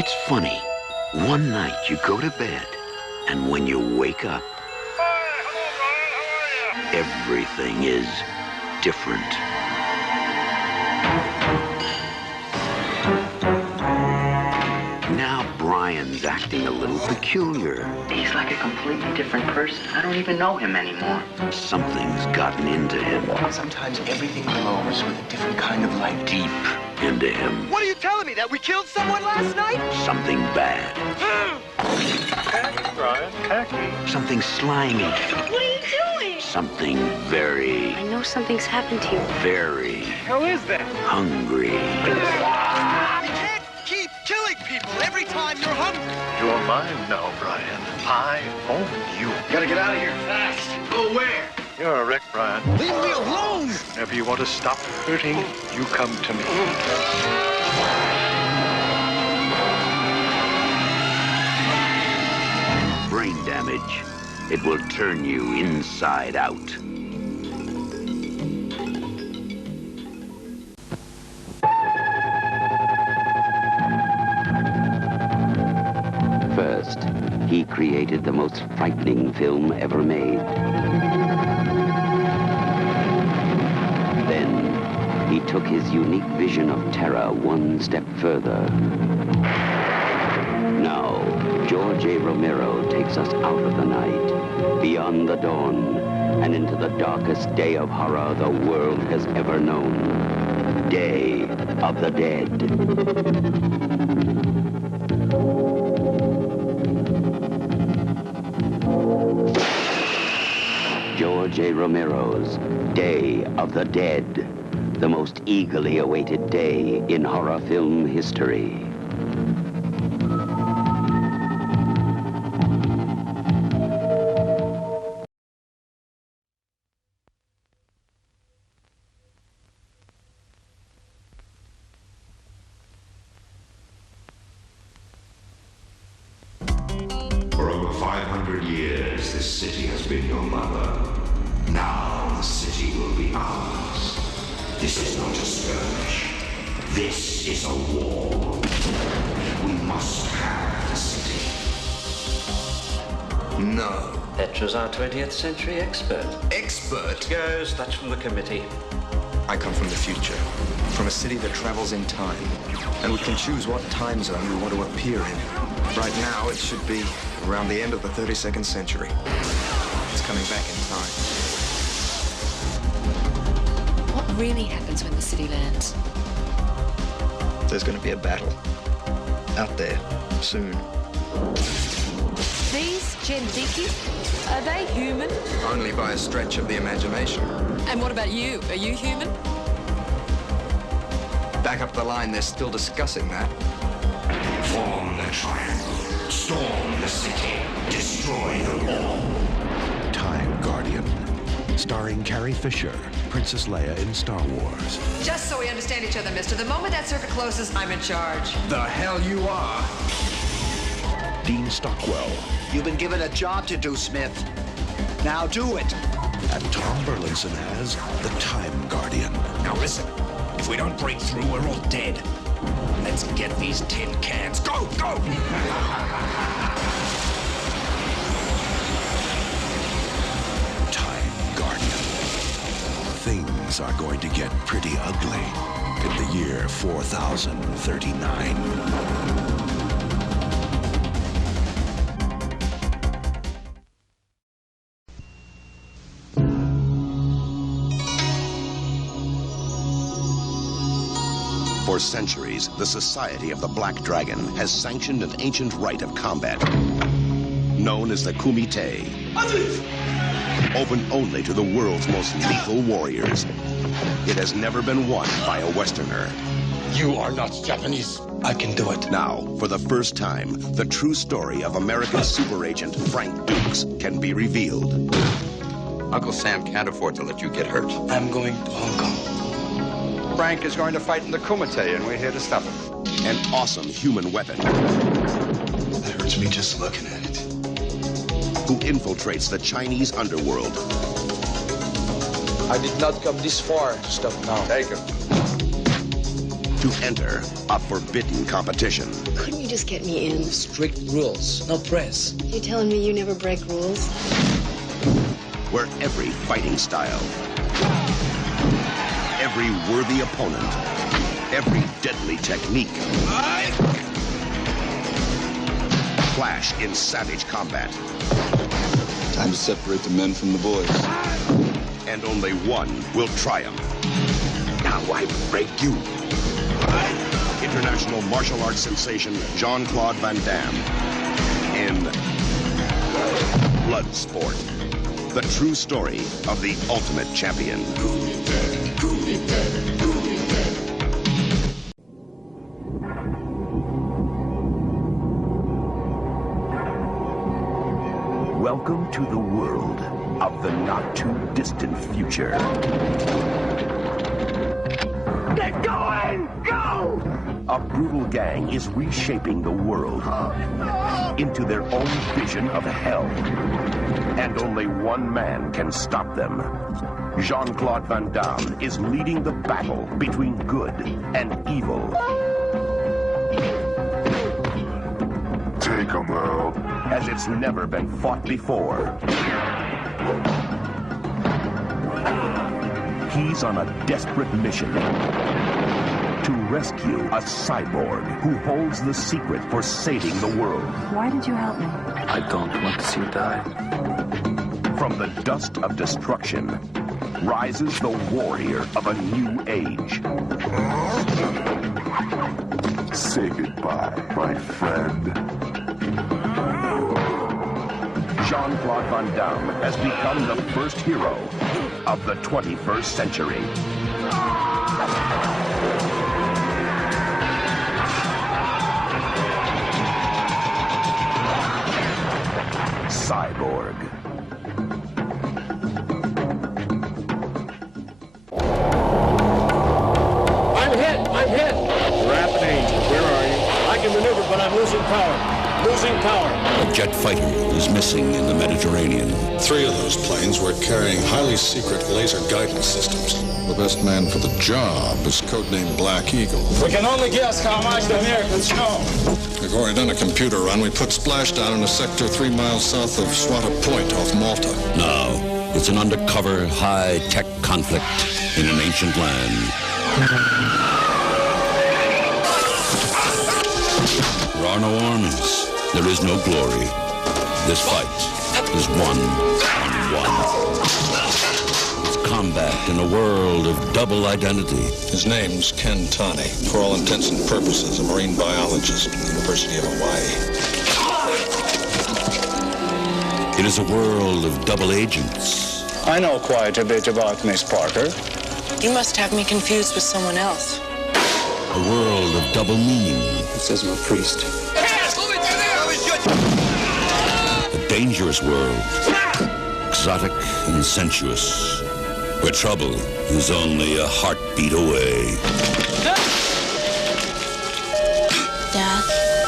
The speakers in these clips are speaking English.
It's funny. One night you go to bed, and when you wake up, everything is different. Now Brian's acting a little peculiar. He's like a completely different person. I don't even know him anymore. Something's gotten into him. Sometimes everything glows with a different kind of light. Deep into him. What are you telling me? That we killed someone last night? Something bad. Brian, khaki. Something slimy. What are you doing? Something very, I know something's happened to you. very How is that? hungry. You can't keep killing people every time you're hungry. You're mine now, Brian. I own you. Gotta get out of here fast. Go where? You're a wreck, Brian. Leave me alone! Whenever you want to stop hurting, you come to me. Brain damage. It will turn you inside out. First, he created the most frightening film ever made. Then, he took his unique vision of terror one step further. Now, George A. Romero takes us out of the night, beyond the dawn, and into the darkest day of horror the world has ever known. Day of the Dead. George A. Romero's Day of the Dead, the most eagerly awaited day in horror film history. For over 500 years, this city has been your mother. Now the city will be ours. This is not a skirmish. This is a war. We must have the city. No. Petra's our 20th century expert. Expert? Goes, that's from the committee. I come from the future, from a city that travels in time, and we can choose what time zone we want to appear in. Right now, it should be around the end of the 32nd century. It's coming back in time. What really happens when the city lands? There's going to be a battle out there soon. These Jendiki, are they human? Only by a stretch of the imagination. And what about you? Are you human? Back up the line, they're still discussing that. Form the triangle. Storm the city. Destroy them all. Time Guardian, starring Carrie Fisher, Princess Leia in Star Wars. Just so we understand each other, mister, the moment that circuit closes, I'm in charge. The hell you are. Dean Stockwell. You've been given a job to do, Smith. Now do it. And Tom Burlinson as the Time Guardian. Now listen, if we don't break through, we're all dead. Let's get these tin cans. Go, go! Time Guardian. Things are going to get pretty ugly in the year 4039. For centuries, the Society of the Black Dragon has sanctioned an ancient rite of combat, known as the Kumite. Open only to the world's most lethal warriors. It has never been won by a Westerner. You are not Japanese. I can do it. Now, for the first time, the true story of American super agent Frank Dukes can be revealed. Uncle Sam can't afford to let you get hurt. I'm going to Hong Kong. Frank is going to fight in the Kumite, and we're here to stop him. An awesome human weapon. That hurts me just looking at it. Who infiltrates the Chinese underworld. I did not come this far to stop now. Take him. to enter a forbidden competition. Couldn't you just get me in? Strict rules, no press. You telling me you never break rules? Where every fighting style, every worthy opponent, every deadly technique clash in savage combat. Time to separate the men from the boys. And only one will triumph. Now I break you. International martial arts sensation Jean-Claude Van Damme in Bloodsport. The true story of the ultimate champion. Welcome to the world of the not-too-distant future. Get going! Go! A brutal gang is reshaping the world into their own vision of hell. And only one man can stop them. Jean-Claude Van Damme is leading the battle between good and evil. Take him out. As it's never been fought before. He's on a desperate mission to rescue a cyborg who holds the secret for saving the world. Why did you help me? I don't want to see you die. From the dust of destruction rises the warrior of a new age. Say goodbye, my friend. Jean-Claude Van Damme has become the first hero of the 21st century. Cyborg. I'm hit! Rapid Angel, where are you? I can maneuver, but I'm losing power. A jet fighter is missing in the Mediterranean. 3 of those planes were carrying highly secret laser guidance systems. The best man for the job is codenamed Black Eagle. We can only guess how much the Americans know. We've already done a computer run. We put splashdown in a sector 3 miles south of Swata Point off Malta. Now, it's an undercover high-tech conflict in an ancient land. There are no armies. There is no glory. This fight is one-on-one. It's combat in a world of double identity. His name's Ken Taney. For all intents and purposes, a marine biologist at the University of Hawaii. It is a world of double agents. I know quite a bit about Miss Parker. You must have me confused with someone else. A world of double meaning. It says I'm a priest. A dangerous world. Exotic and sensuous. Where trouble is only a heartbeat away. Dad,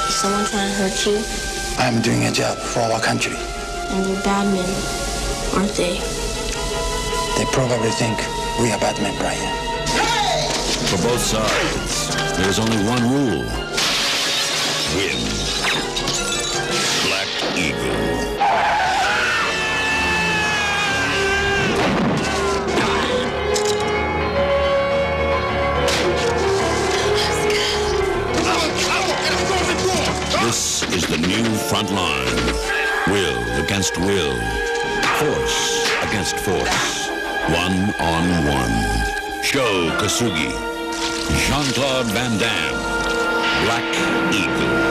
is someone trying to hurt you? I'm doing a job for our country. And they're bad men, aren't they? They probably think we are bad men, Brian. For both sides, there's only one rule. Win. Black Eagle. This is the new front line. Will against will. Force against force. One-on-one. Sho Kosugi. Jean-Claude Van Damme. Black Eagle.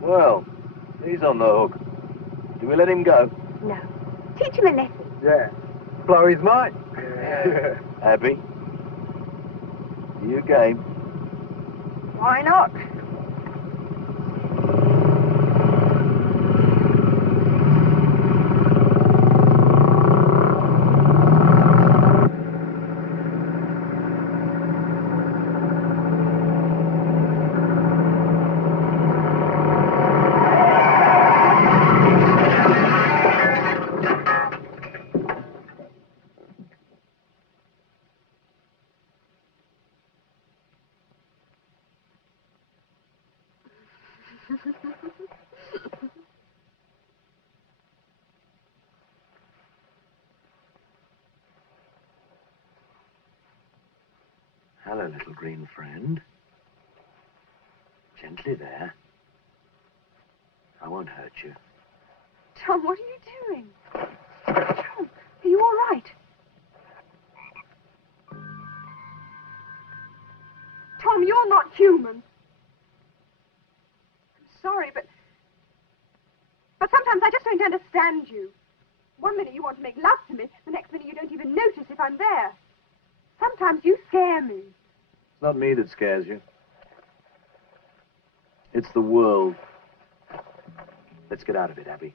Well, he's on the hook. Do we let him go? No. Teach him a lesson. Yeah. Blow his mind. Yeah. Abby, you game? Why not? Hello, little green friend. Gently there. I won't hurt you. Tom, what are you doing? Tom, are you all right? Tom, you're not human. I'm sorry, but sometimes I just don't understand you. One minute you want to make love to me, the next minute you don't even notice if I'm there. Sometimes you scare me. It's not me that scares you. It's the world. Let's get out of it, Abby.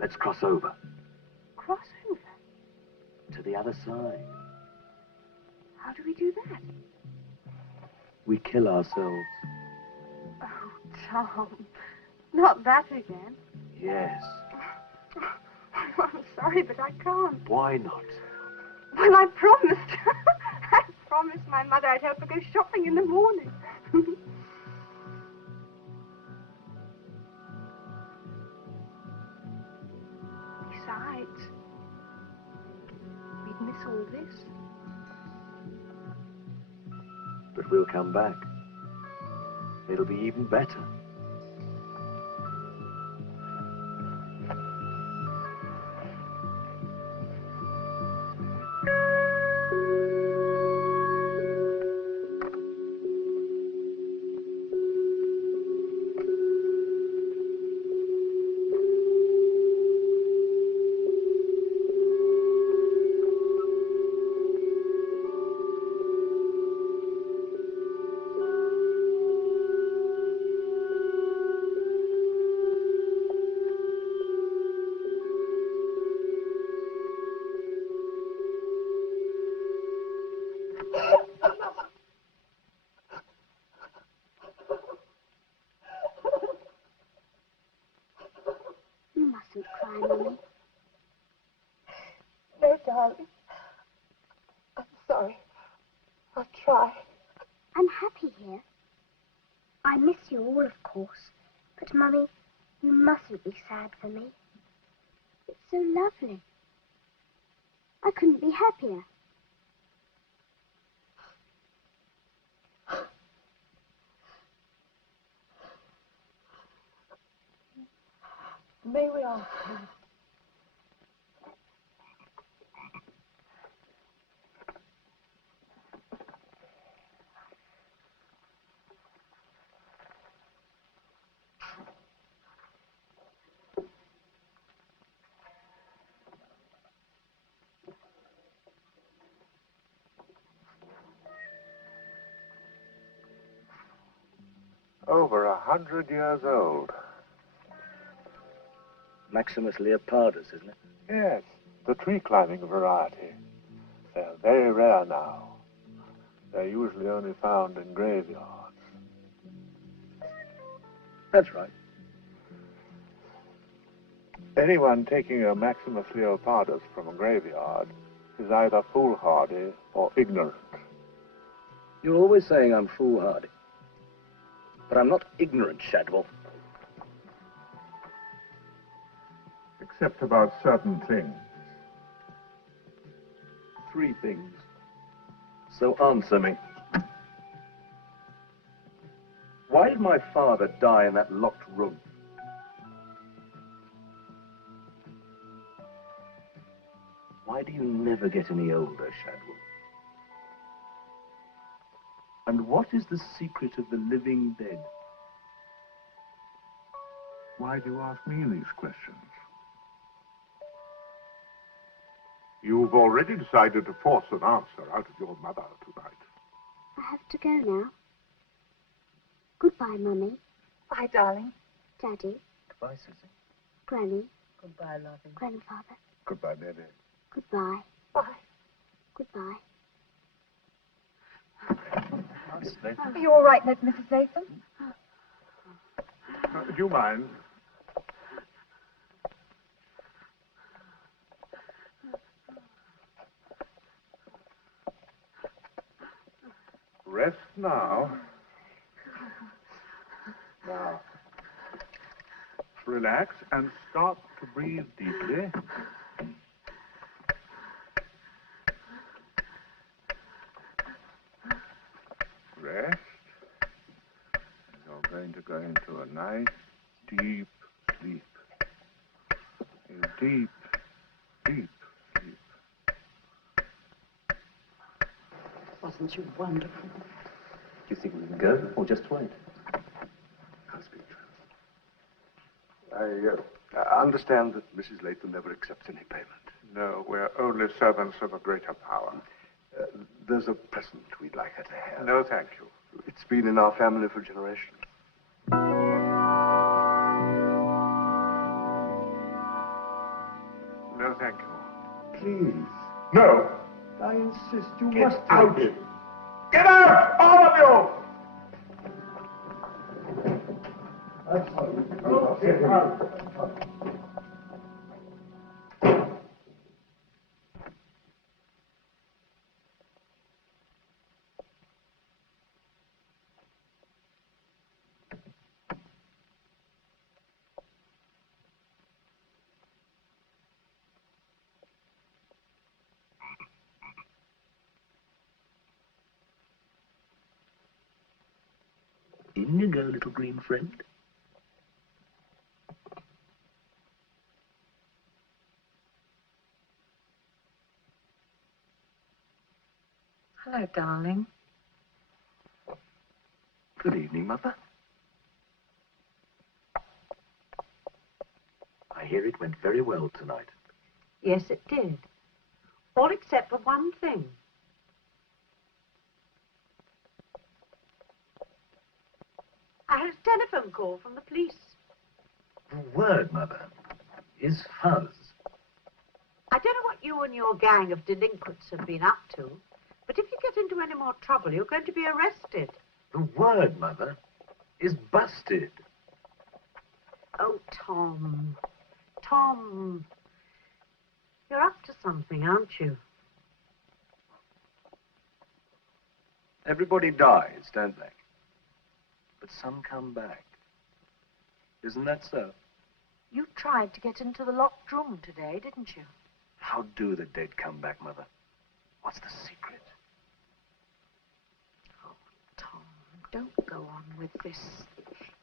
Let's cross over. Cross over? To the other side. How do we do that? We kill ourselves. Oh, Tom. Not that again. Yes. I'm sorry, but I can't. Why not? Well, I promised. I promised my mother I'd help her go shopping in the morning. Besides, we'd miss all this. But we'll come back. It'll be even better. You mustn't cry, Mummy. No, darling. course. But, Mummy, you mustn't be sad for me. It's so lovely. I couldn't be happier. May we ask you? Over 100 years old. Maximus leopardus, isn't it? Yes, the tree climbing variety. They're very rare now. They're usually only found in graveyards. That's right. Anyone taking a Maximus leopardus from a graveyard is either foolhardy or ignorant. You're always saying I'm foolhardy. But I'm not ignorant, Shadwell. Except about certain things. 3 things. So answer me. Why did my father die in that locked room? Why do you never get any older, Shadwell? And what is the secret of the living dead? Why do you ask me these questions? You've already decided to force an answer out of your mother tonight. I have to go now. Goodbye, Mummy. Bye, darling. Daddy. Goodbye, Susie. Granny. Goodbye, loving. Grandfather. Goodbye, baby. Goodbye. Bye. Goodbye. Are you all right, Mrs. Latham? Do you mind? Rest now. Now, relax and start to breathe deeply. Rest. You're going to go into a nice, deep sleep. A deep, deep sleep. Wasn't you wonderful? Do you think we can go, or just wait? I'll speak to her. I understand that Mrs. Latham never accepts any payment. No, we're only servants of a greater power. There's a present we'd like her to have. No, thank you. It's been in our family for generations. No, thank you. Please. No. I insist. You Get must out. take it. Get out, all of you! I'm sorry. Oh, get out. In you go, little green friend. Hello, darling. Good evening, Mother. I hear it went very well tonight. Yes, it did. All except for one thing. I had a telephone call from the police. The word, Mother, is fuzz. I don't know what you and your gang of delinquents have been up to, but if you get into any more trouble, you're going to be arrested. The word, Mother, is busted. Oh, Tom. Tom. You're up to something, aren't you? Everybody dies, don't they? But some come back. Isn't that so? You tried to get into the locked room today, didn't you? How do the dead come back, Mother? What's the secret? Oh, Tom, don't go on with this.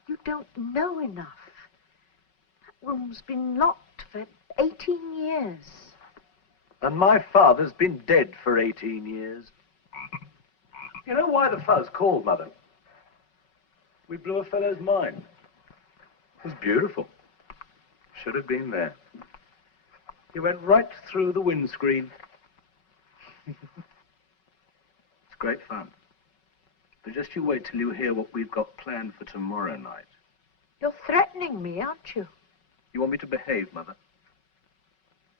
You don't know enough. That room's been locked for 18 years. And my father's been dead for 18 years. You know why the fuzz called, Mother? We blew a fellow's mind. It was beautiful. Should have been there. He went right through the windscreen. It's great fun. But just you wait till you hear what we've got planned for tomorrow night. You're threatening me, aren't you? You want me to behave, Mother?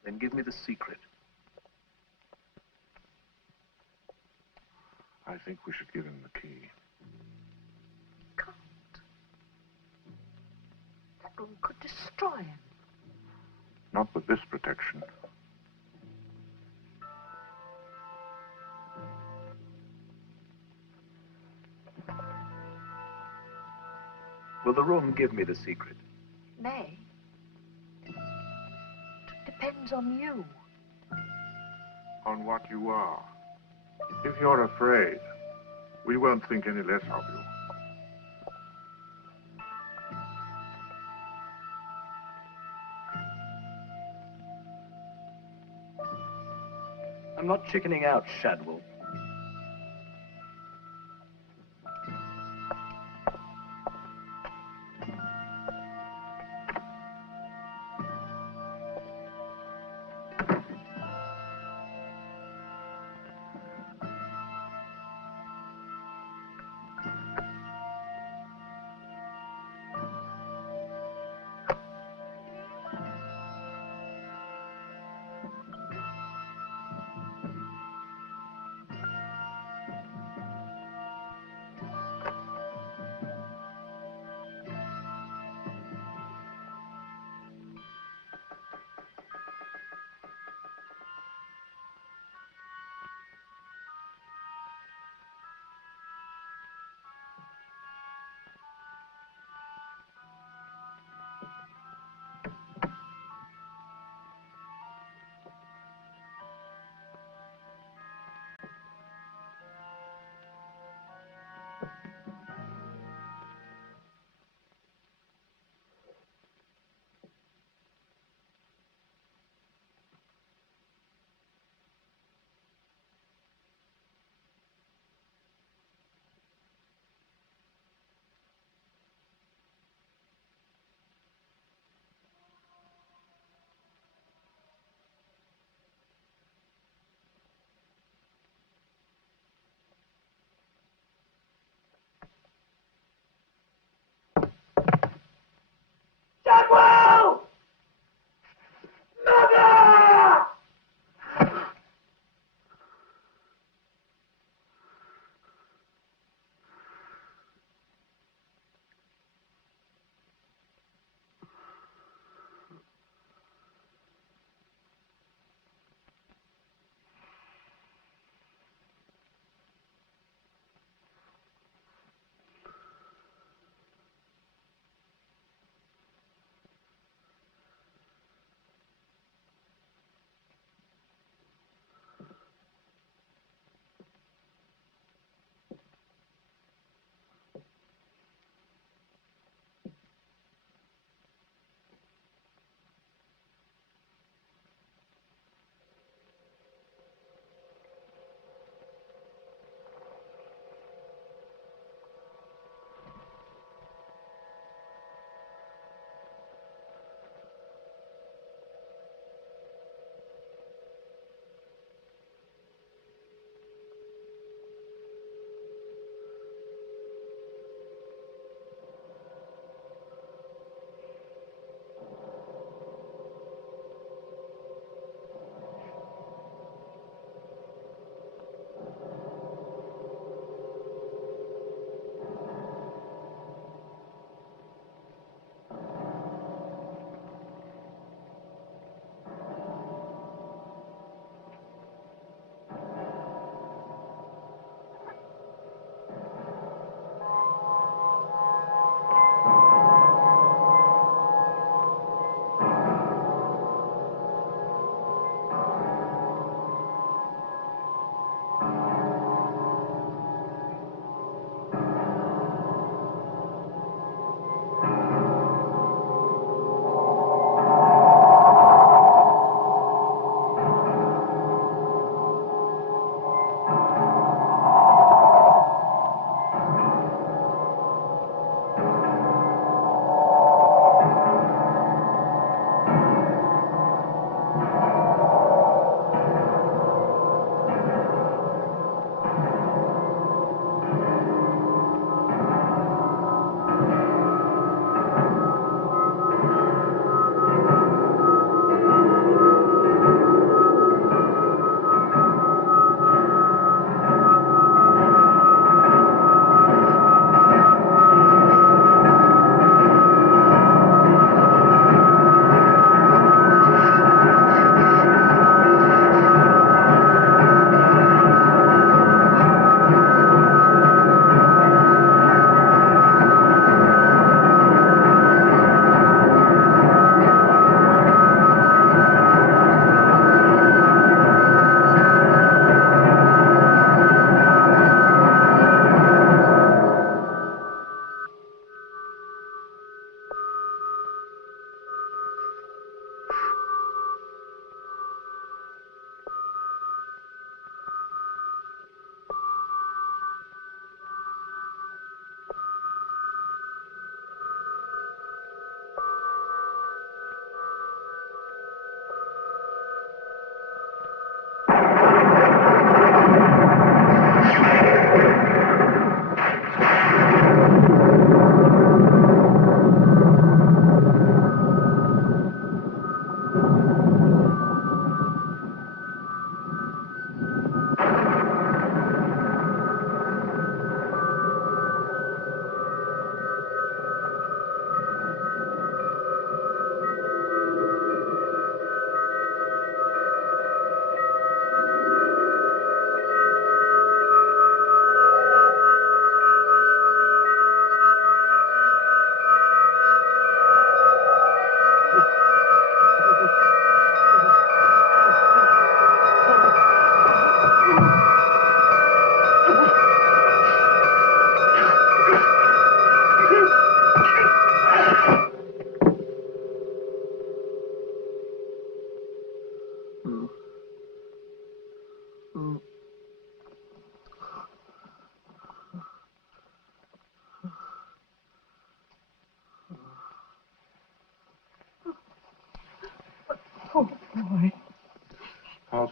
Then give me the secret. I think we should give him the key. Can't. That room could destroy him. Not with this protection. Will the room give me the secret? May. It depends on you. On what you are. If you're afraid, we won't think any less of you. I'm not chickening out, Shadwell.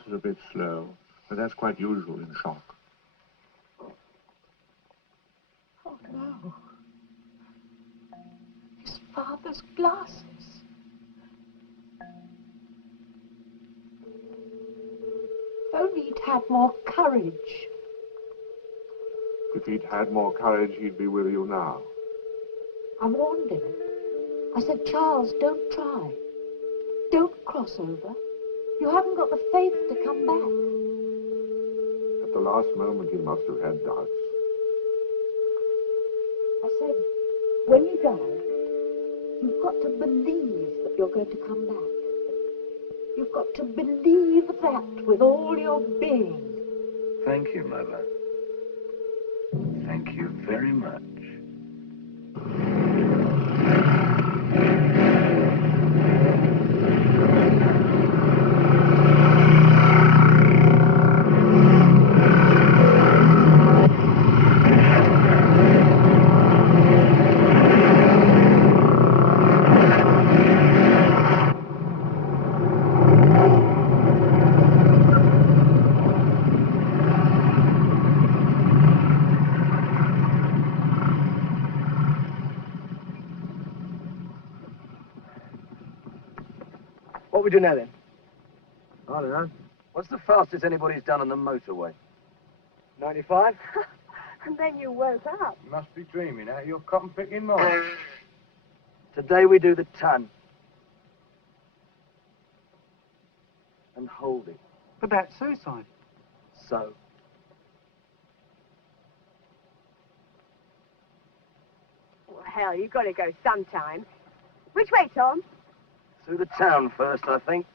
is a bit slow, but that's quite usual in shock. Oh, no. His father's glasses. If only he'd had more courage. If he'd had more courage, he'd be with you now. I warned him. I said, Charles, don't try. Don't cross over. You haven't got the faith to come back. At the last moment, he must have had doubts. I said, when you die, you've got to believe that you're going to come back. You've got to believe that with all your being. Thank you, Mother. Thank you very much. What we do now, then? I don't know. What's the fastest anybody's done on the motorway? 95? And then you woke up. You must be dreaming out of your cotton-picking mind. Today we do the ton. And hold it. But that's suicide. So. Well, hell, you've got to go sometime. Which way, Tom? Through the town first, I think.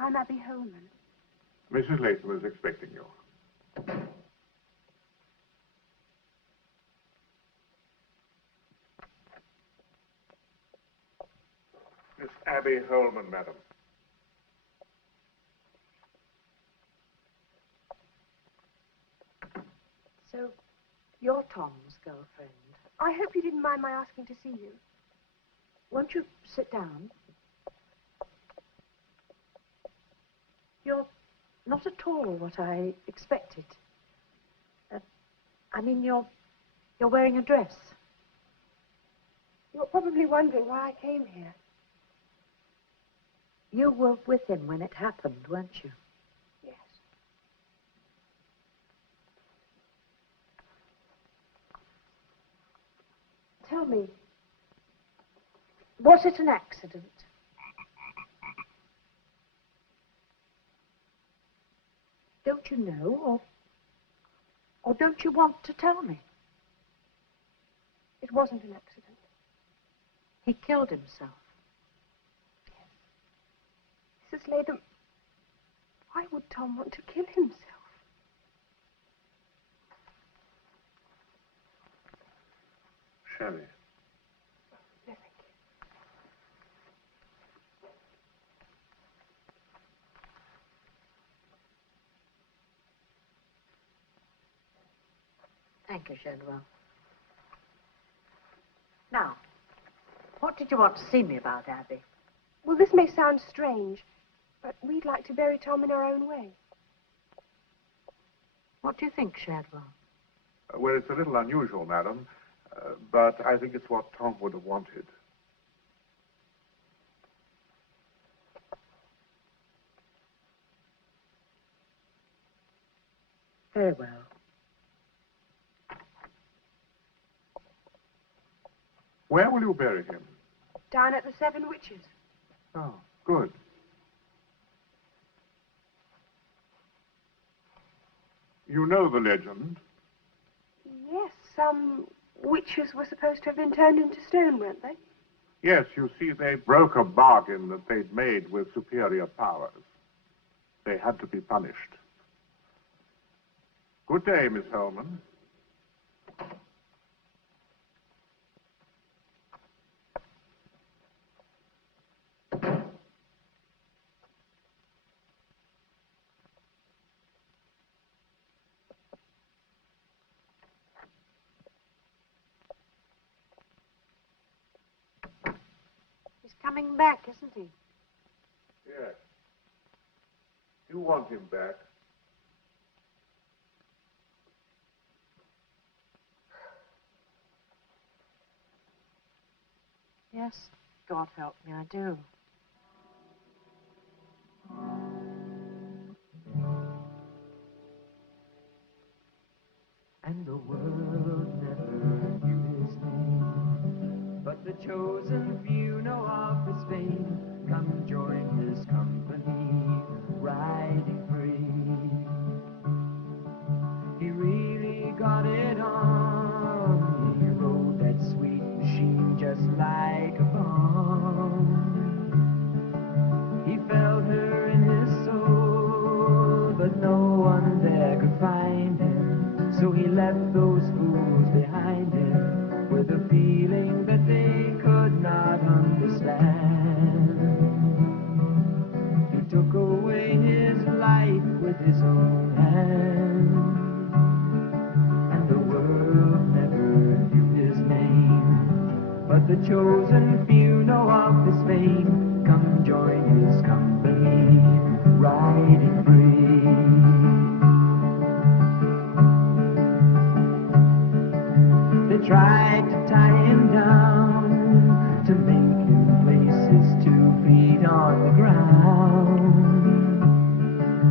I'm Abby Holman. Mrs. Latham is expecting you. Miss Abby Holman, madam. So, you're Tom's girlfriend. I hope you didn't mind my asking to see you. Won't you sit down? You're not at all what I expected. I mean, you're wearing a dress. You're probably wondering why I came here. You were with him when it happened, weren't you? Yes. Tell me, was it an accident? Don't you know, or don't you want to tell me? It wasn't an accident. He killed himself. Mrs. Latham, why would Tom want to kill himself? Sherry. No, thank you. Thank you, Shadwell. Now, what did you want to see me about, Abby? Well, this may sound strange, but we'd like to bury Tom in our own way. What do you think, Shadwell? Well, it's a little unusual, madam, but I think it's what Tom would have wanted. Very well. Where will you bury him? Down at the Seven Witches. Oh, good. You know the legend? Yes, some witches were supposed to have been turned into stone, weren't they? Yes, you see, they broke a bargain that they'd made with superior powers. They had to be punished. Good day, Miss Holman. He's coming back, isn't he? Yes. You want him back. Yes, God help me, I do. And the world never knew his name, but the chosen few know of his fame. Come join his company, riding free. He really got it on. He rode that sweet machine just like a bomb. He felt her in his soul, but no one there could find him. So he left those fools behind him with a feeling that they could not understand. He took away his life with his own hand, and the world never knew his name. But the chosen few know of his fame. Come join his company, riding free. They tried to tie him down, to make him place his 2 feet on the ground.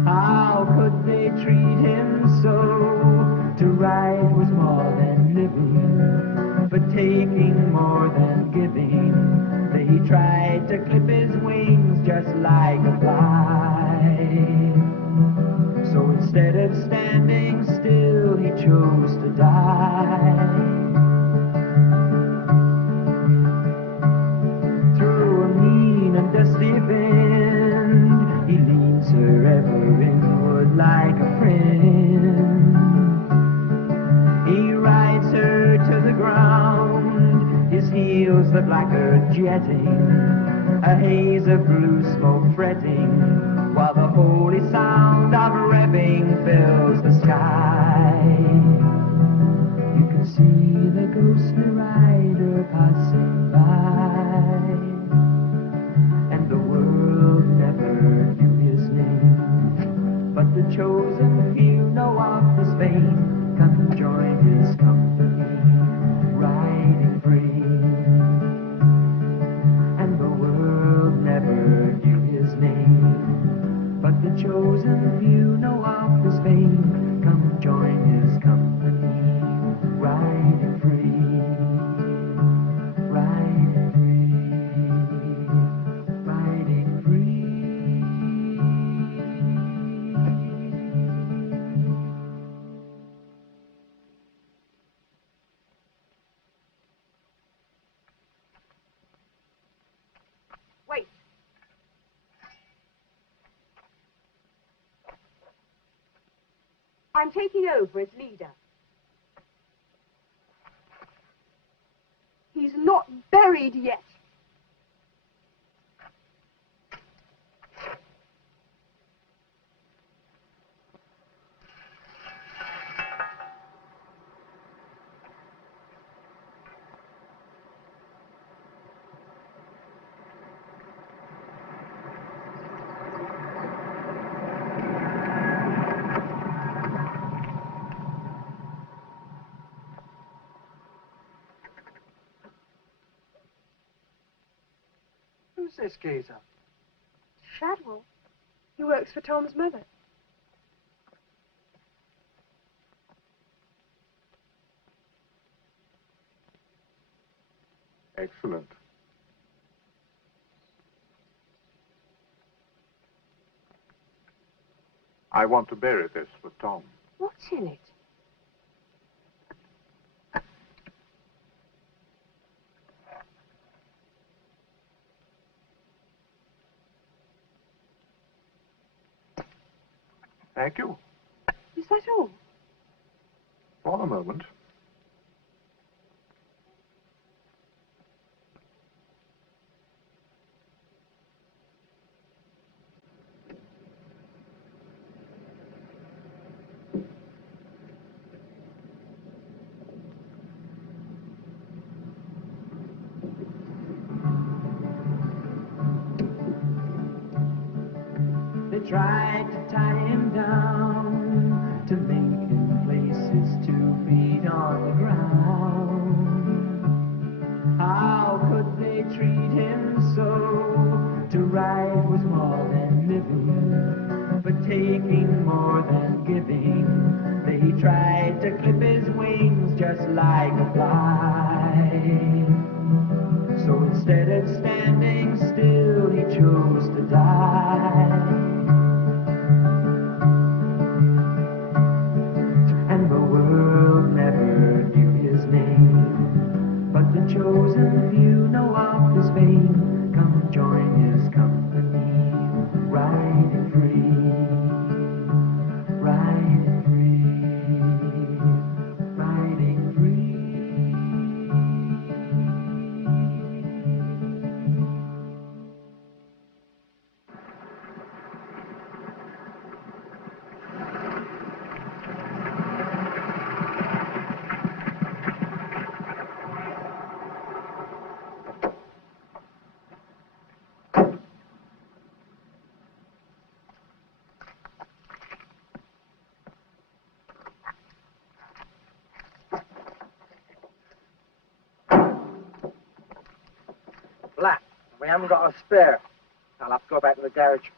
How could they treat him so? To ride was more than living, but taking more than giving. fills the black earth jetting, a haze of blue smoke fretting, while the holy sound of revving fills the sky. You can see the ghostly rider passing by, and the world never knew his name, but the chosen few know of his fame. Come join his company, riding free. And the world never knew his name, but the chosen few know of his fame. Come join his company, riding free, riding free, riding free. Wait. I'm taking over as leader. He's not buried yet. Who's this geezer? Shadwell. He works for Tom's mother. Excellent. I want to bury this with Tom. What's in it? Thank you. Is that all? For the moment. They tried to tie him down, to make him places to feed on the ground. How could they treat him so? To ride was more than living, but taking more than giving. They tried to clip his wings just like a fly. So instead of standing still, he chose to die. And the world never knew his name, but the chosen few know of his fame. Come join his company, riding free, riding free, riding free. Black, we haven't got a spare. I'll have to go back to the garage.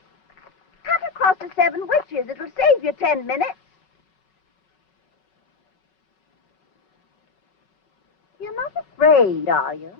Cut across the 7 Witches. It'll save you 10 minutes. You're not afraid, are you?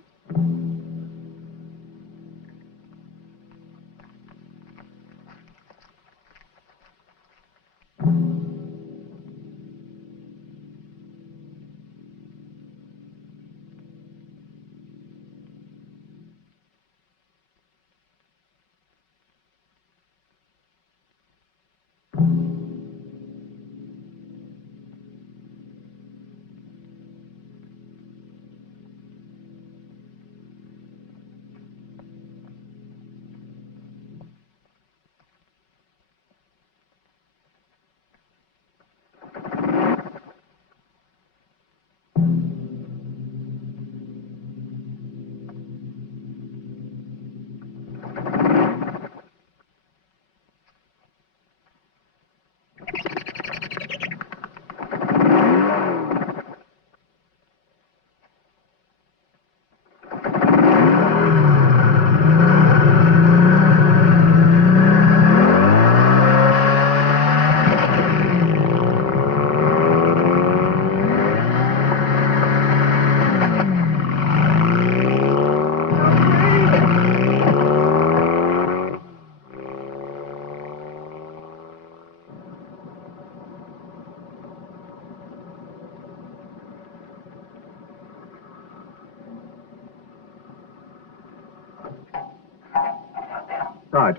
Right.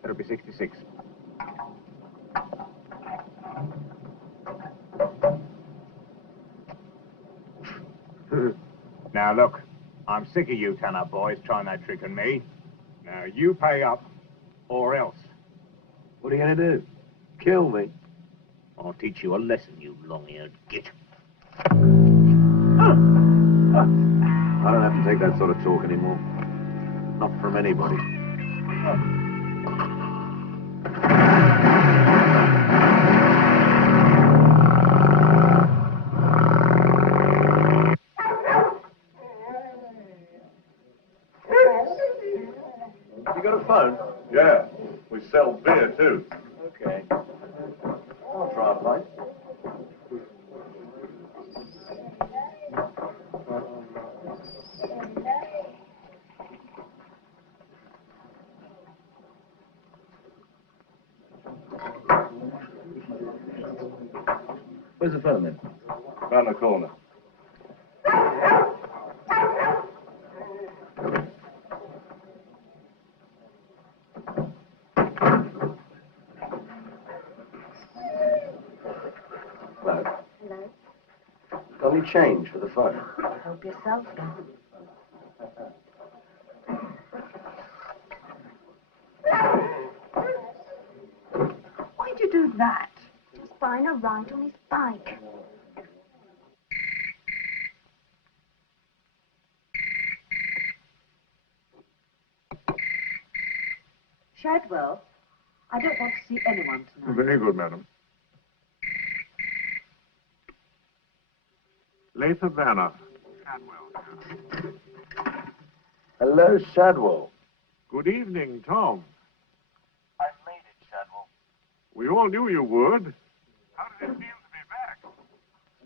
That'll be 66. Now look, I'm sick of you ton-up boys trying that trick on me. Now you pay up, or else. What are you going to do? Kill me? I'll teach you a lesson, you long-eared git. I don't have to take that sort of talk anymore. Not from anybody. You got a phone? Yeah, we sell beer too. Okay. I'll try a pint. Where's the phone then? Round the corner. Hello. Hello. Got any change for the phone? Help yourself, then. Why'd you do that? Just buying a ride on his bike. Shadwell, I don't want to see anyone tonight. Very good, madam. Latha Vanna. Hello, Shadwell. Good evening, Tom. I made it, Shadwell. We all knew you would. How did it feel to be back?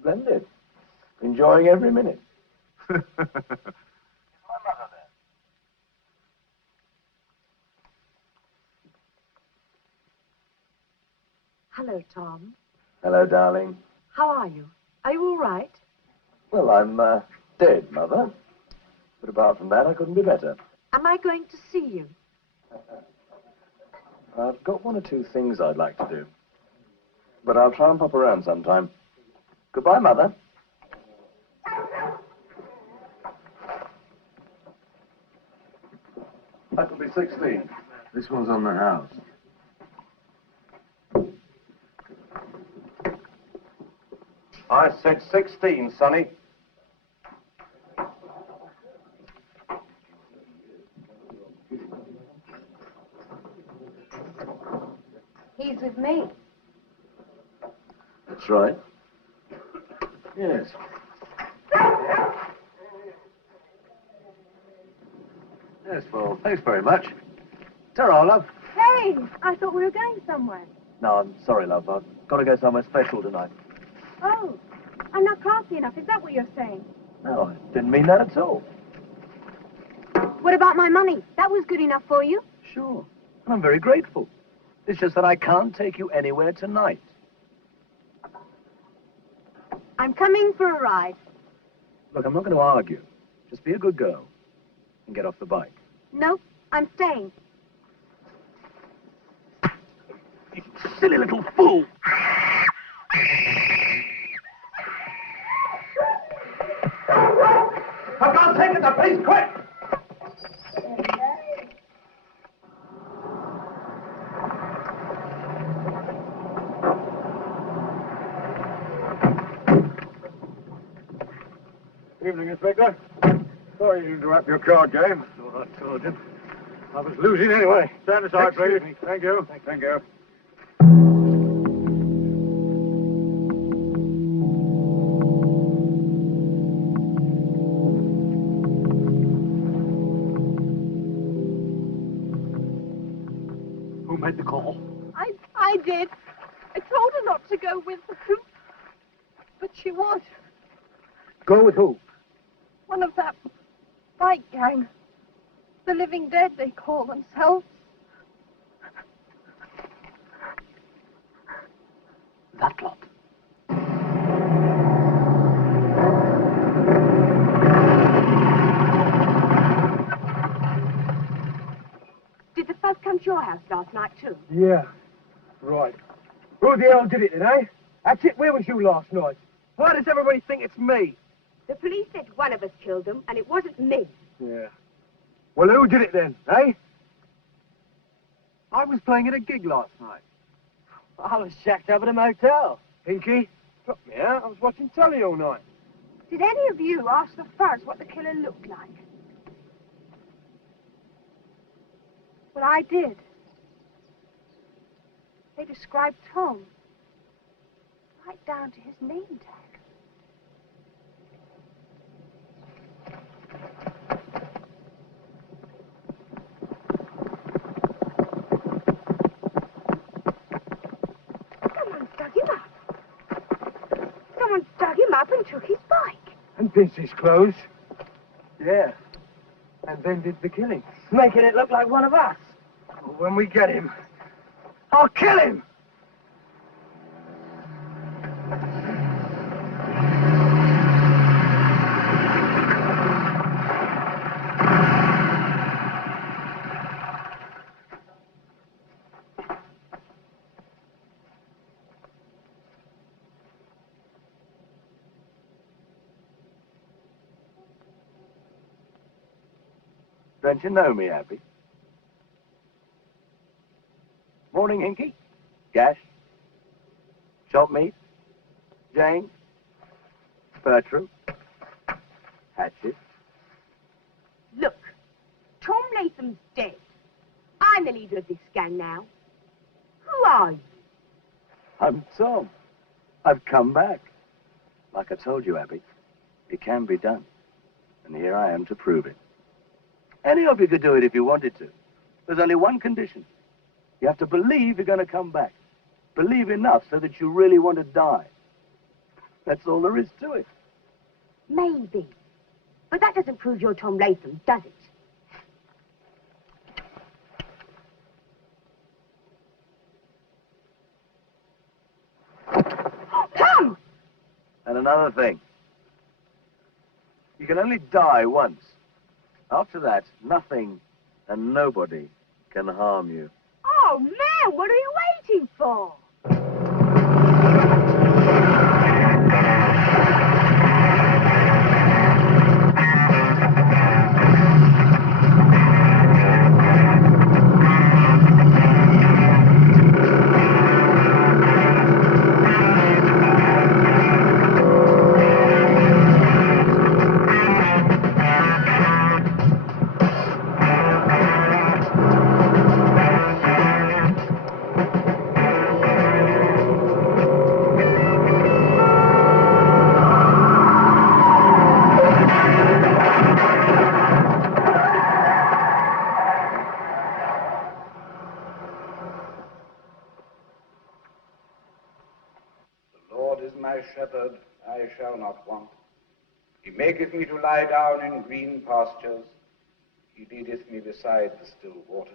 Splendid. Enjoying every minute. Is my mother there? Hello, Tom. Hello, darling. How are you? Are you all right? Well, I'm dead, Mother. But apart from that, I couldn't be better. Am I going to see you? I've got one or two things I'd like to do. But I'll try and pop around sometime. Goodbye, Mother. That'll be 16. This one's on the house. I said 16, Sonny. He's with me. That's right. Yes. Yes, well, thanks very much. Ta-ra, love. Hey, I thought we were going somewhere. No, I'm sorry, love. I've got to go somewhere special tonight. Oh, I'm not classy enough. Is that what you're saying? No, I didn't mean that at all. What about my money? That was good enough for you. Sure. And I'm very grateful. It's just that I can't take you anywhere tonight. I'm coming for a ride. Look, I'm not going to argue. Just be a good girl and get off the bike. Nope, I'm staying. You silly little fool! For God's sake, the police, quick! Evening, Inspector. Sorry to interrupt your card game. All right, Sergeant. I was losing anyway. Stand aside, please. Thank you. Thank you. Who made the call? I did. I told her not to go with them. But she would. Go with who? One of that bike gang. The living dead, they call themselves. That lot. Did the fuzz come your house last night, too. Yeah, right. Who the hell did it then, eh? That's it, where was you last night? Why does everybody think it's me? The police said one of us killed them, and it wasn't me. Yeah. Well, who did it then, eh? I was playing at a gig last night. I was shacked up at a motel. Hinky, took me out. I was watching telly all night. Did any of you ask the fuzz what the killer looked like? Well, I did. They described Tom. Right down to his name tag. Someone's dug him up. Someone's dug him up and took his bike. And pinched his clothes. Yeah. And then did the killing. Making it look like one of us. Well, when we get him, I'll kill him! Don't you know me, Abby? Morning, Hinky. Gash. Shop meat. Jane. Bertram. Hatchet. Look, Tom Latham's dead. I'm the leader of this gang now. Who are you? I'm Tom. I've come back. Like I told you, Abby, it can be done. And here I am to prove it. Any of you could do it if you wanted to. There's only one condition. You have to believe you're going to come back. Believe enough so that you really want to die. That's all there is to it. Maybe. But that doesn't prove you're Tom Latham, does it? Tom! And another thing. You can only die once. After that, nothing and nobody can harm you. Oh, man, what are you waiting for? Shepherd, I shall not want. He maketh me to lie down in green pastures. He leadeth me beside the still waters.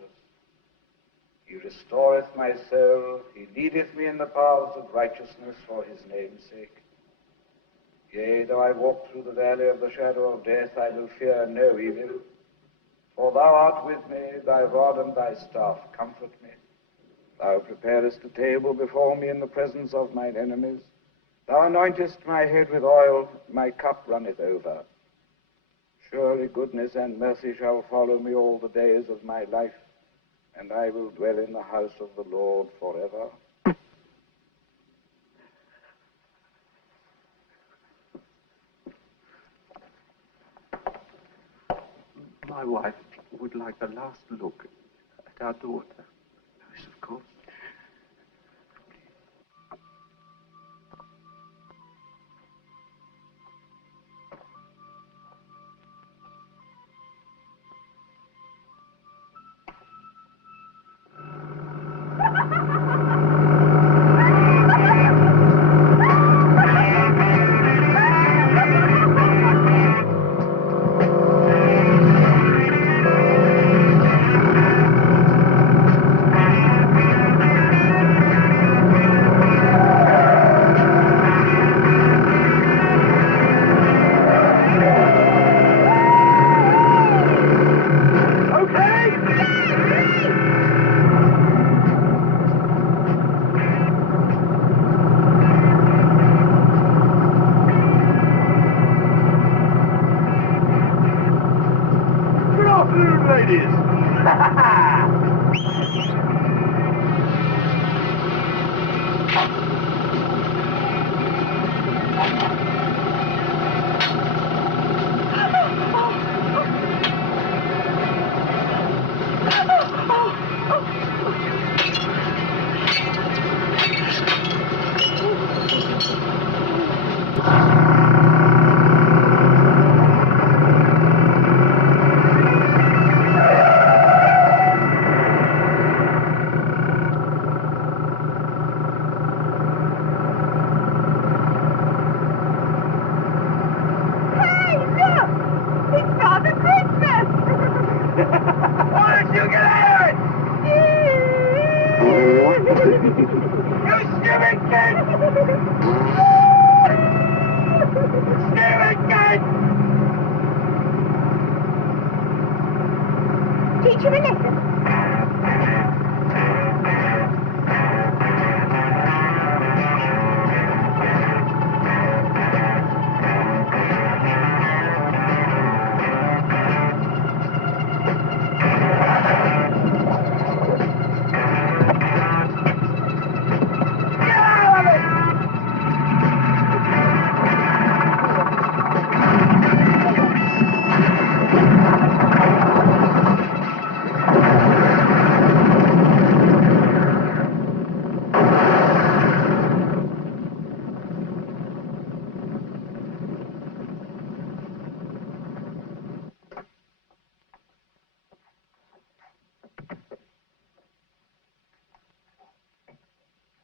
He restoreth my soul. He leadeth me in the paths of righteousness for his name's sake. Yea, though I walk through the valley of the shadow of death, I will fear no evil. For thou art with me, thy rod and thy staff comfort me. Thou preparest a table before me in the presence of mine enemies. Thou anointest my head with oil, my cup runneth over. Surely goodness and mercy shall follow me all the days of my life, and I will dwell in the house of the Lord forever. My wife would like a last look at our daughter. Yes, of course.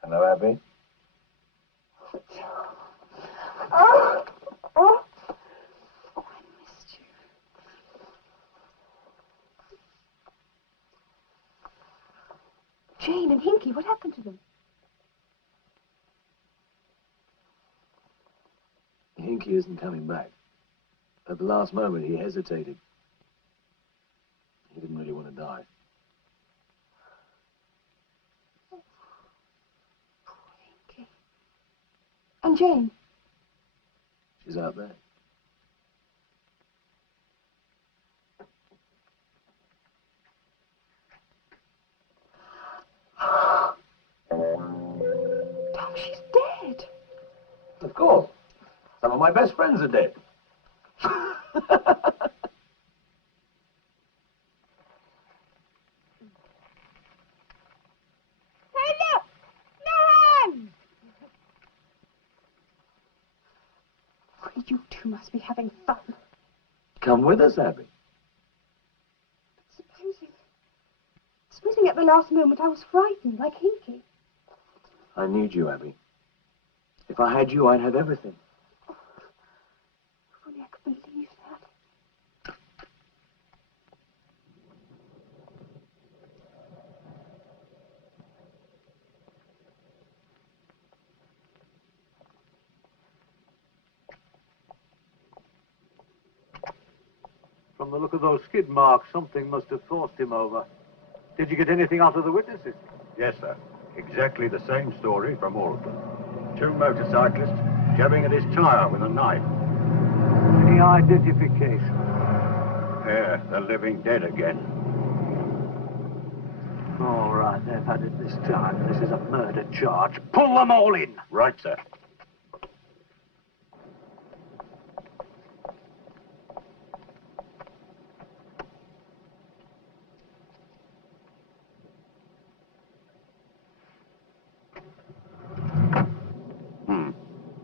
Hello, Abby. Oh! Oh! Oh, I missed you. Jane and Hinky, what happened to them? Hinky isn't coming back. At the last moment, he hesitated. He didn't really want to die. And Jane? She's out there. Tom, she's dead. Of course. Some of my best friends are dead. Hey, look! Nan! Oh, you two must be having fun. Come with us, Abby. Supposing at the last moment I was frightened, like Hinky. I need you, Abby. If I had you, I'd have everything. Oh, if only I could believe that. From the look of those skid marks, something must have forced him over. Did you get anything out of the witnesses? Yes, sir. Exactly the same story from all of them. Two motorcyclists jabbing at his tire with a knife. Any identification? Yeah, the living dead again. All right, they've had it this time. This is a murder charge. Pull them all in! Right, sir.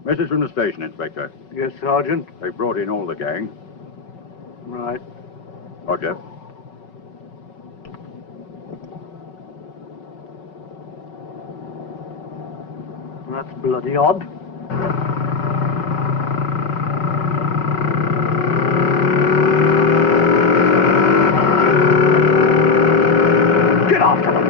Message from the station, Inspector. Yes, Sergeant. They brought in all the gang. Right. Roger. That's bloody odd. Get after them!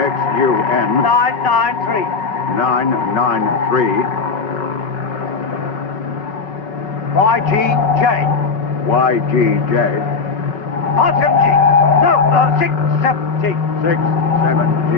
XUN 993. 993. YGJ. YGJ. 570. No, 670. 67G.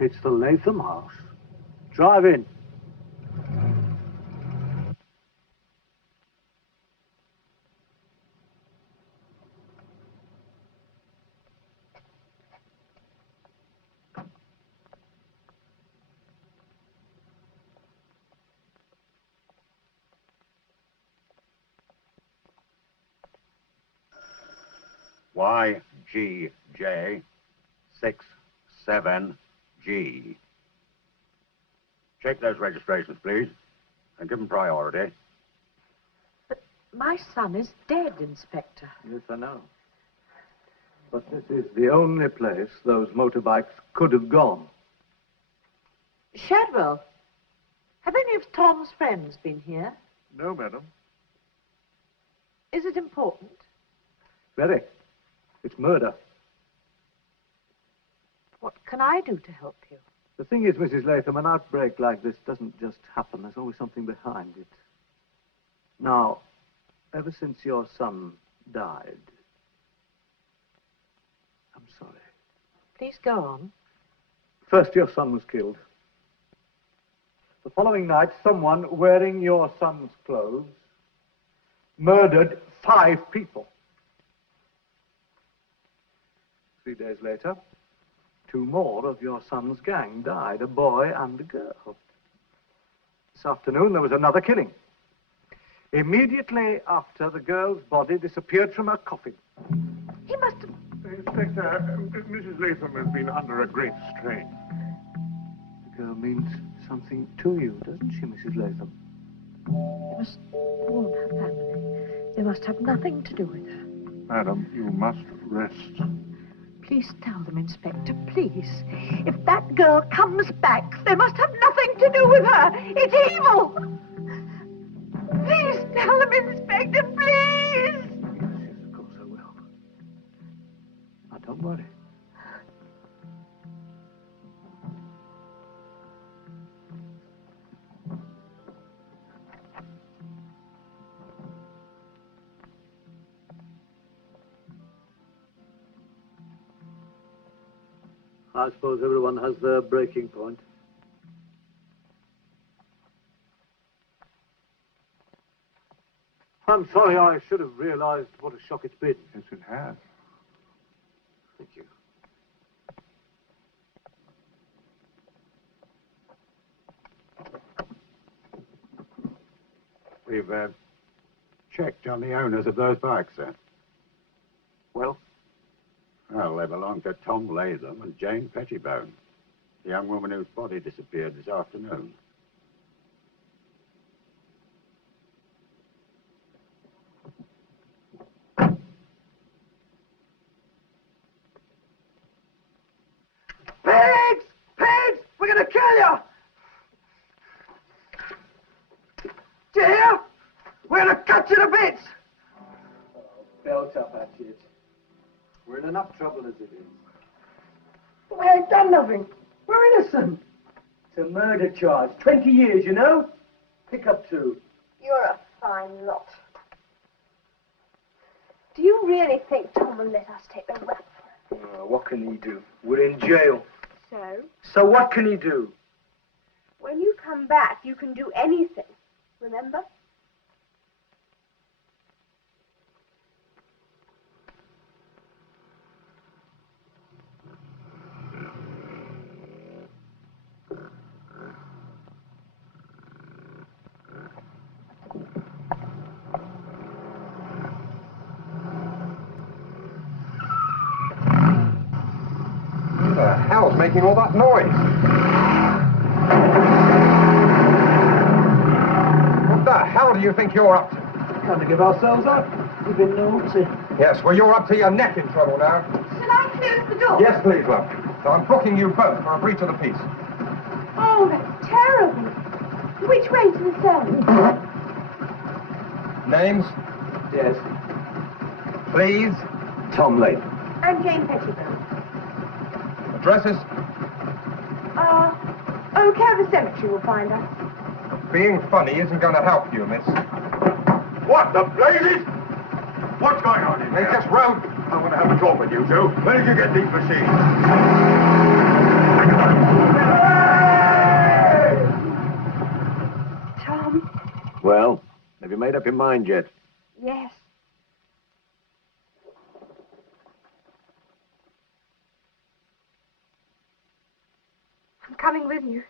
It's the Latham house. Drive in. YGJ 67G. Check those registrations, please, and give them priority. But my son is dead, Inspector. Yes, I know. But this is the only place those motorbikes could have gone. Shadwell, have any of Tom's friends been here? No, madam. Is it important? Very. It's murder. What can I do to help you? The thing is, Mrs. Latham, an outbreak like this doesn't just happen. There's always something behind it. Now, ever since your son died... I'm sorry. Please go on. First, your son was killed. The following night, someone wearing your son's clothes murdered 5 people. 3 days later, 2 more of your son's gang died, a boy and a girl. This afternoon, there was another killing. Immediately after, the girl's body disappeared from her coffin. He must have... Inspector, Mrs. Latham has been under a great strain. The girl means something to you, doesn't she, Mrs. Latham? You must warn her family. They must have nothing to do with her. Madam, you must rest. Please tell them, Inspector, please. If that girl comes back, they must have nothing to do with her. It's evil. Please tell them, Inspector, please. Yes, of course I will. Now, don't worry. I suppose everyone has their breaking point. I'm sorry, I should have realized what a shock it's been. Yes, it has. Thank you. We've checked on the owners of those bikes, sir. Well? Well, they belong to Tom Latham and Jane Pettibone, the young woman whose body disappeared this afternoon. Pigs! Pigs! We're gonna kill you! Do you hear? We're gonna cut you to bits! Belt up, Hatchet. We're in enough trouble as it is. But we ain't done nothing. We're innocent. It's a murder charge. 20 years, you know? Pick up 2. You're a fine lot. Do you really think Tom will let us take the rap for him? What can he do? We're in jail. So, So what can he do? when you come back, you can do anything. Remember? Who the hell's making all that noise? What the hell do you think you're up to? Time to give ourselves up. We've been naughty. Yes, well, you're up to your neck in trouble now. Shall I close the door? Yes, please, love. So I'm booking you both for a breach of the peace. Oh, that's terrible. Which way to the cell? Names? Yes. Please. Tom Latham. And Jane Pettibone. Addresses? Care of the cemetery will find us. Being funny isn't going to help you, miss. What the blazes? What's going on in They here? just rode. I want to have a talk with you two. Where did you get these machines? Tom? Well, have you made up your mind yet? Yes. I'm coming with you.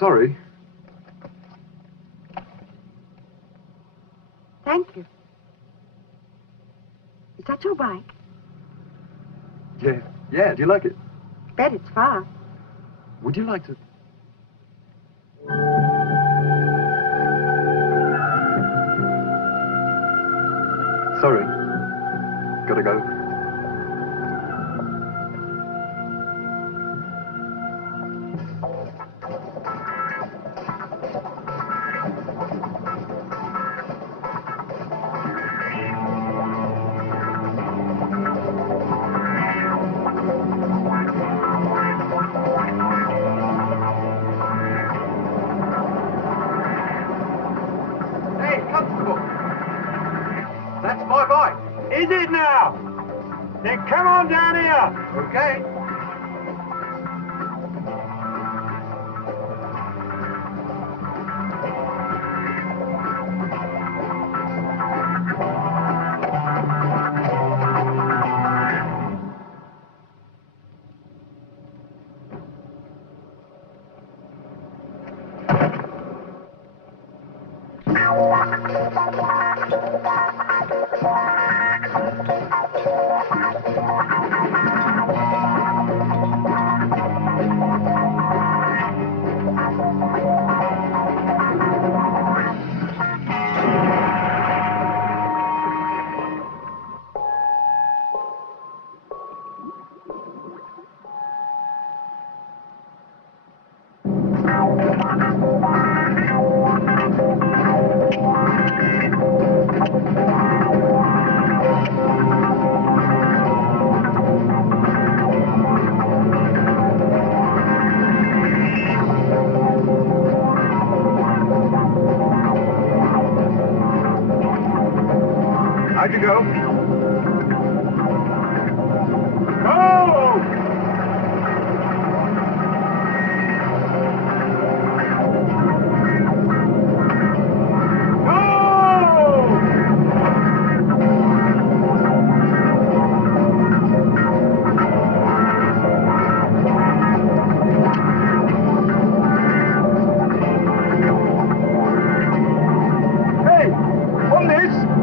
sorry. Thank you. Is that your bike? Yeah. Yeah, do you like it? Bet it's fast. Would you like to... Sorry. Gotta go. Hey, Constable! That's my bike. Is it now? Then come on down here. Okay. How'd you go? Go! Hey, on this.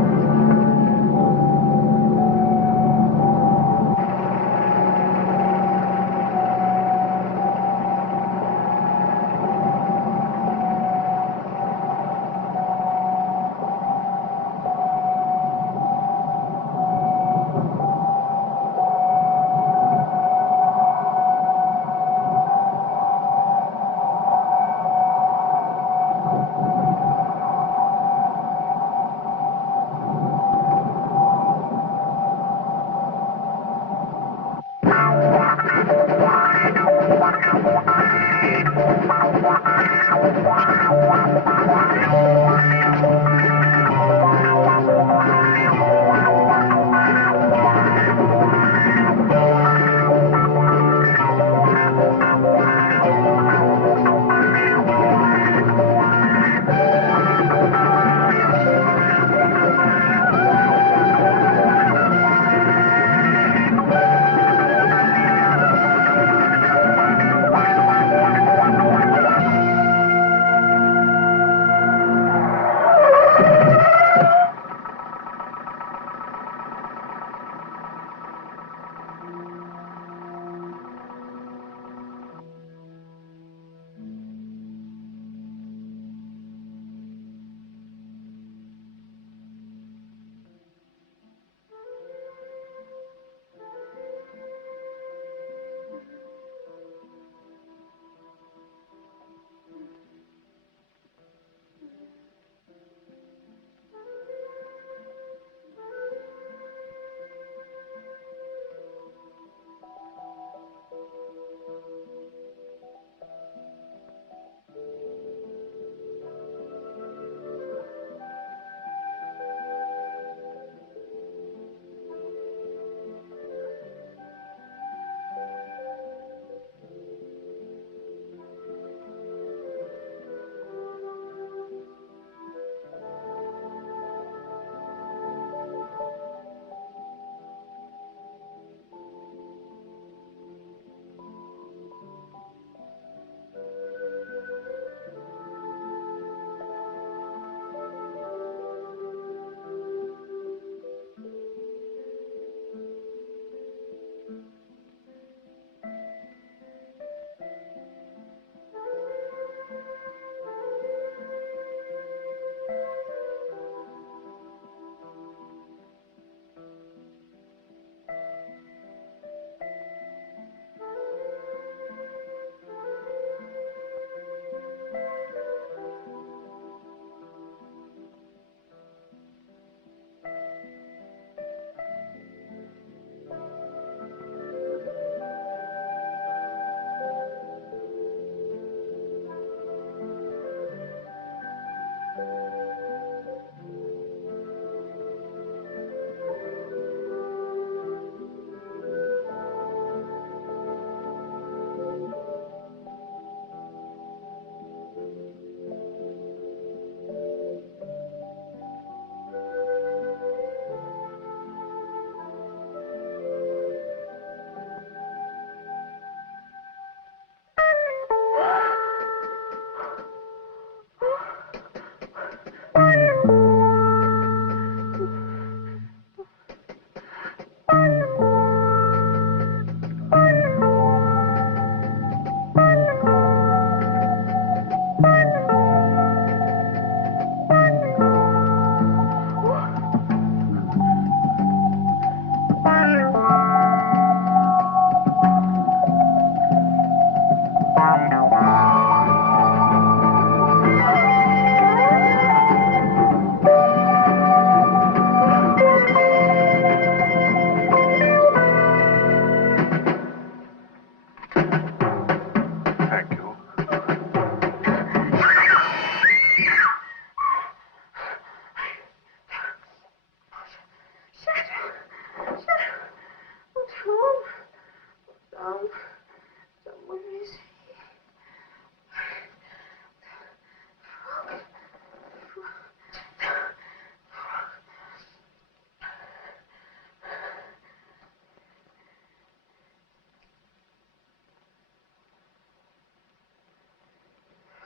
Where is he?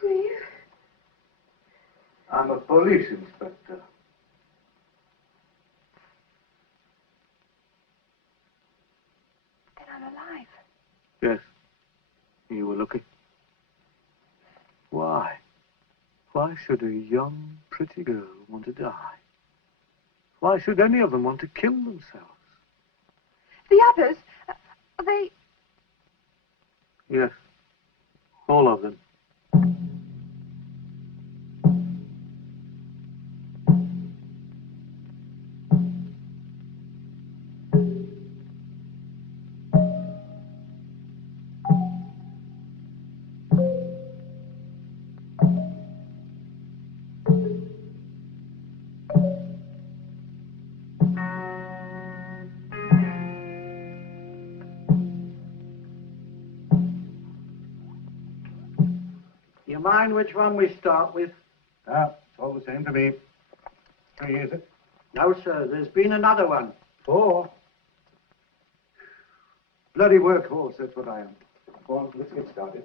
Who are you? I'm a police inspector. Then I'm alive. Yes. You were lucky. Why? Why should a young, pretty girl want to die? Why should any of them want to kill themselves? The others, are they... Yes. All of them. You mind which one we start with? Ah, it's all the same to me. 3, is it? No, sir. There's been another one. 4. Bloody workhorse, that's what I am. Go on, let's get started.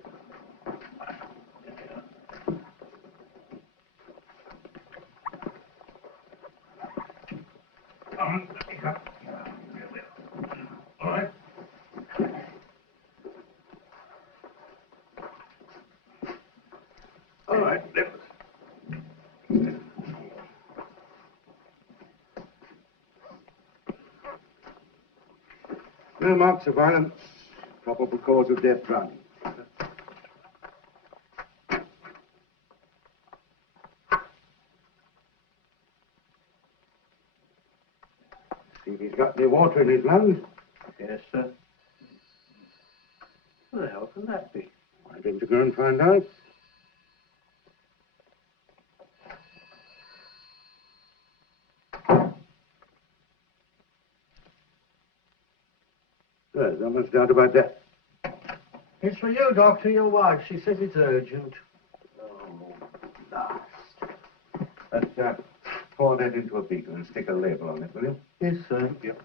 All right. All right, No marks of violence. Probable cause of death, drowning. See if he's got any water in his lungs. Yes, sir. What the hell can that be? Why don't you go and find out? There's not much doubt about that. It's for you, Doctor, your wife. She says it's urgent. Oh, last. Let's pour that into a beaker and stick a label on it, will you? Yes, sir. Yep.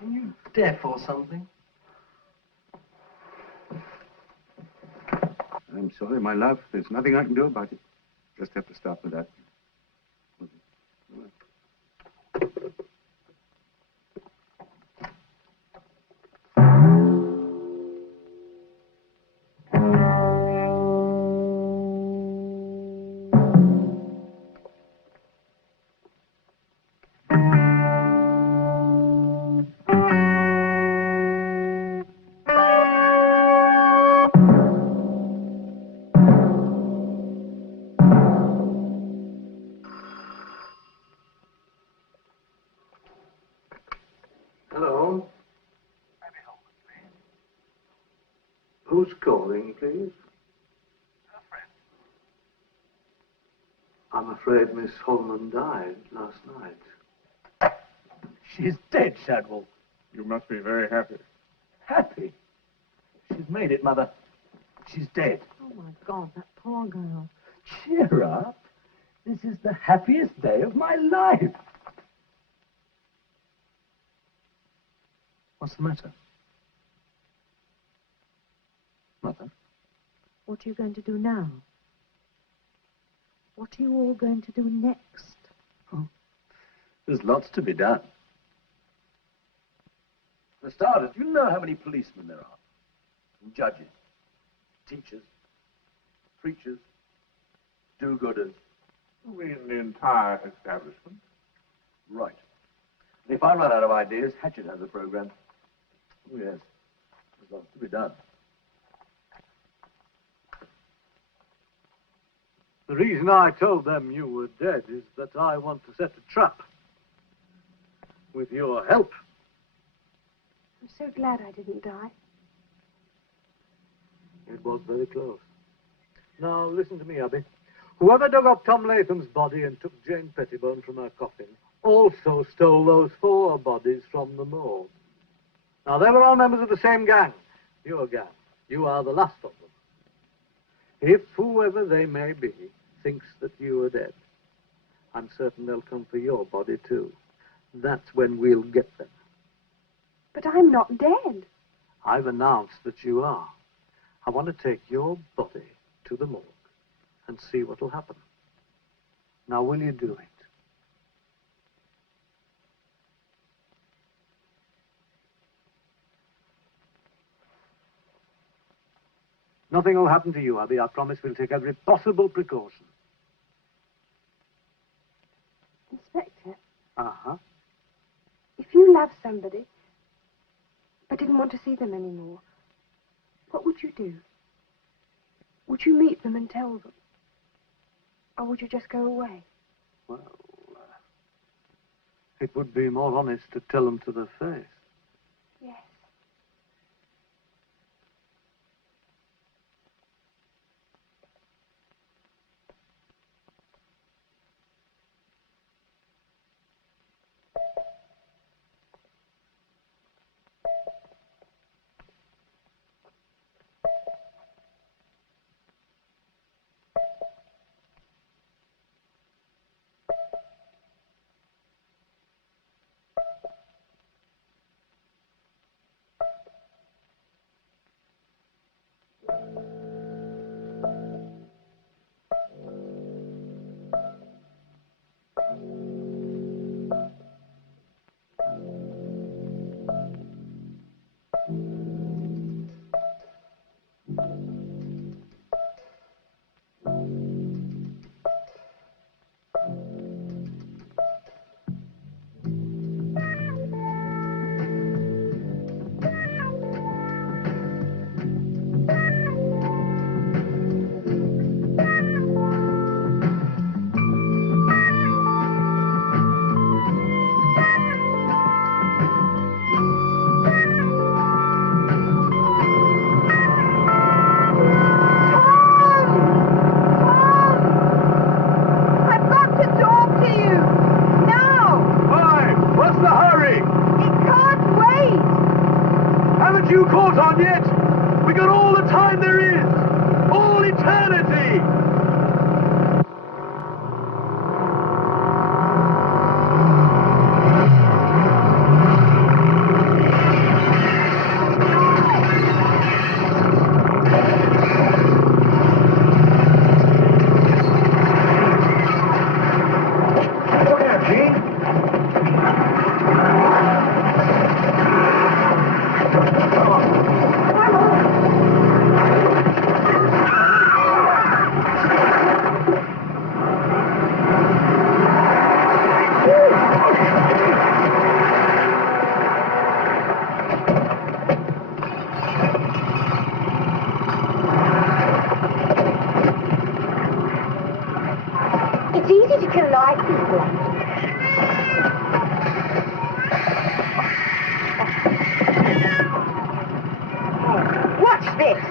Are you deaf or something? I'm sorry, my love. There's nothing I can do about it. Just have to start with that. Hello? Who's calling, please? I'm afraid Miss Holman died last night. She's dead, Shadwell. You must be very happy. Happy? She's made it, Mother. She's dead. Oh, my God, that poor girl. Cheer up. This is the happiest day of my life. What's the matter? Mother? What are you going to do now? What are you all going to do next? Oh, there's lots to be done. For starters, do you know how many policemen there are? And judges, teachers, preachers, do-gooders. You mean the entire establishment? Right. And if I run out of ideas, Hatchet has a program. Oh, yes. There's lots to be done. The reason I told them you were dead is that I want to set a trap. With your help. I'm so glad I didn't die. It was very close. Now, listen to me, Abby. Whoever dug up Tom Latham's body and took Jane Pettibone from her coffin also stole those 4 bodies from the morgue. Now, they were all members of the same gang. Your gang. You are the last of them. If whoever they may be thinks that you are dead, I'm certain they'll come for your body, too. That's when we'll get them. But I'm not dead. I've announced that you are. I want to take your body to the morgue and see what'll happen. Now, will you do it? Nothing will happen to you, Abby. I promise we'll take every possible precaution. Inspector? Uh-huh. If you love somebody, but didn't want to see them anymore, what would you do? Would you meet them and tell them? Or would you just go away? Well, it would be more honest to tell them to their face. Yes. You caught on yet? We got all the time there is. All eternity. Look out, Gene. It's easy to kill live people. Watch this.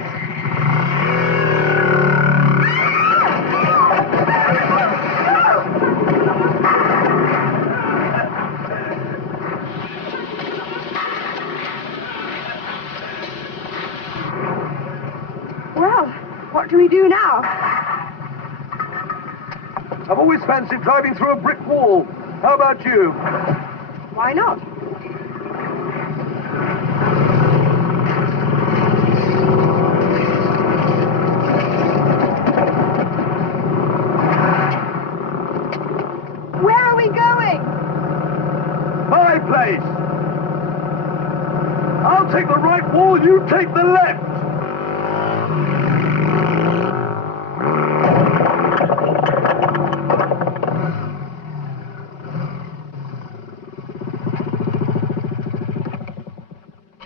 Well, what do we do now? I've always fancied driving through a brick wall. How about you? Why not? Where are we going? My place. I'll take the right wall, you take the left.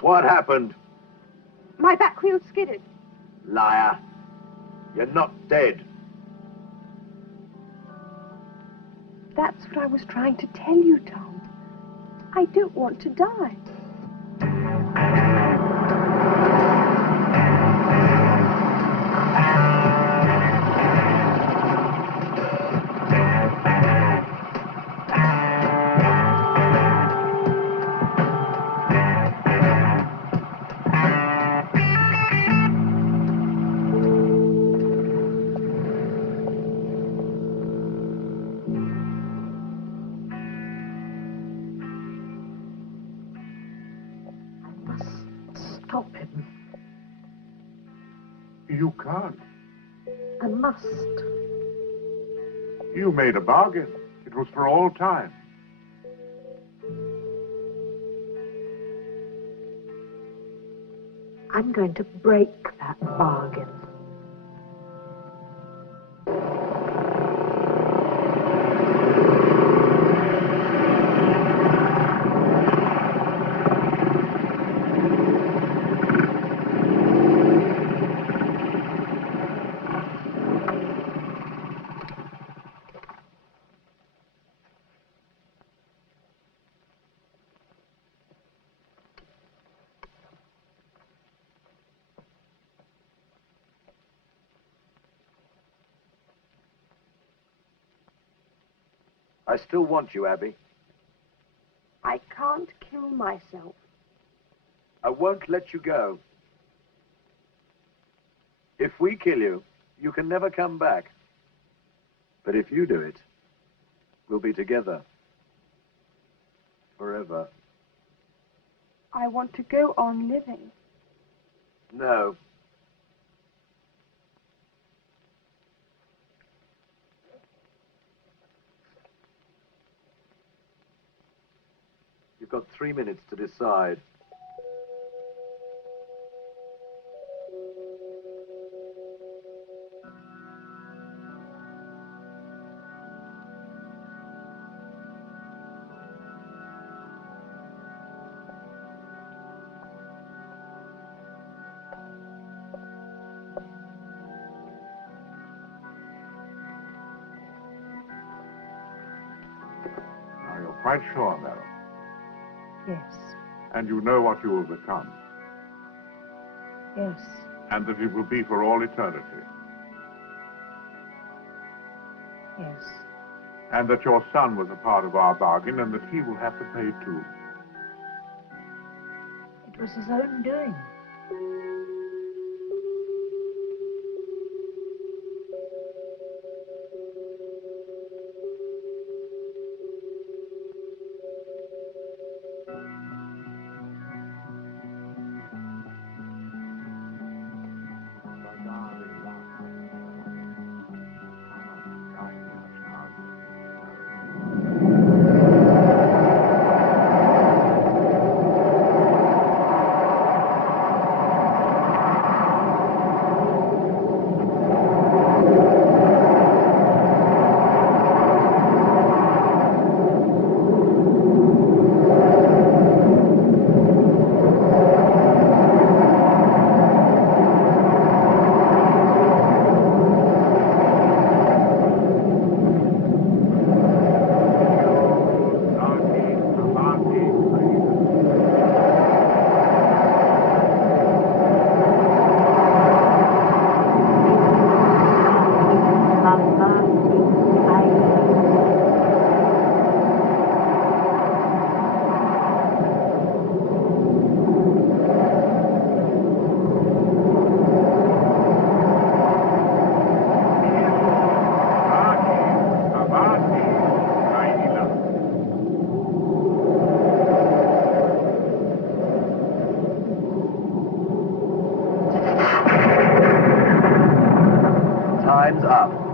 What happened? My back wheel skidded. Liar. You're not dead. That's what I was trying to tell you, Tom. I don't want to die. Stop him. You can't. I must. You made a bargain. It was for all time. I'm going to break that bargain. I still want you, Abby. I can't kill myself. I won't let you go. If we kill you, you can never come back. But if you do it, we'll be together. Forever. I want to go on living. No. You've got 3 minutes to decide. Now, you're quite sure, Mary. Yes. And you know what you will become. Yes. And that it will be for all eternity. Yes. And that your son was a part of our bargain and that he will have to pay too. It was his own doing. Time's up.